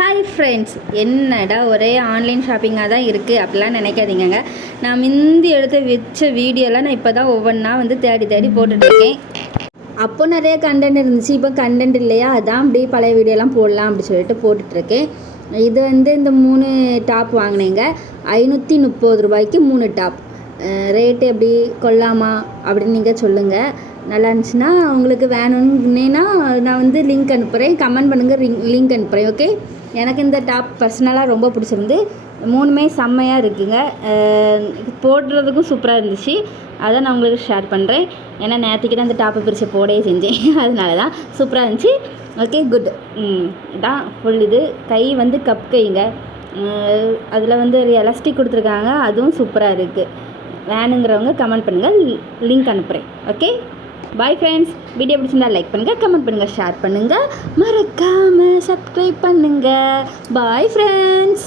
Hi friends, என்னடா ஒரே online ஷாப்பிங்காக தான் இருக்குது அப்படிலாம் நினைக்காதீங்க. நான் முந்தி எடுத்து வச்ச வீடியோலாம் நான் இப்போ தான் ஒவ்வொன்றா தேடி தேடி போட்டுட்ருக்கேன். அப்போ நிறைய கண்டென்ட் இருந்துச்சு, இப்போ கண்டென்ட் இல்லையா, அதான் அப்படியே பழைய வீடியோலாம் போடலாம் அப்படி சொல்லிட்டு போட்டுட்ருக்கேன். இது இந்த 3 டாப் வாங்கினேங்க. 530 ரூபாய்க்கு 3 டாப். ரேட்டு எப்படி கொள்ளாமா அப்படின்னு நீங்கள் சொல்லுங்கள். நல்லா இருந்துச்சுன்னா உங்களுக்கு வேணும்னா நான் லிங்க் அனுப்புகிறேன், கமெண்ட் பண்ணுங்கள், லிங்க் அனுப்புகிறேன். ஓகே, எனக்கு இந்த டாப் பர்சனலாக ரொம்ப பிடிச்சிருந்து. 3மே செம்மையாக இருக்குங்க. போடுறதுக்கும் சூப்பராக இருந்துச்சு. அதை நான் உங்களுக்கு ஷேர் பண்ணுறேன். ஏன்னா நேற்றுக்கு தான் அந்த டாப்பை பிரித்து போடவே செஞ்சேன், அதனால தான் சூப்பராக இருந்துச்சு. Okay, good. இதான் ஃபுல். இது கை கப் கைங்க. அதில் ஒரு எலாஸ்டிக் கொடுத்துருக்காங்க, அதுவும் சூப்பராக இருக்குது. வேணுங்கிறவங்க கமெண்ட் பண்ணுங்கள், லிங்க் அனுப்புகிறேன். Okay, bye friends. வீடியோ பிடிச்சிருந்தால் லைக் பண்ணுங்கள், கமெண்ட் பண்ணுங்கள், ஷேர் பண்ணுங்கள், மறக்காமல் சப்ஸ்கிரைப் பண்ணுங்கள். Bye friends.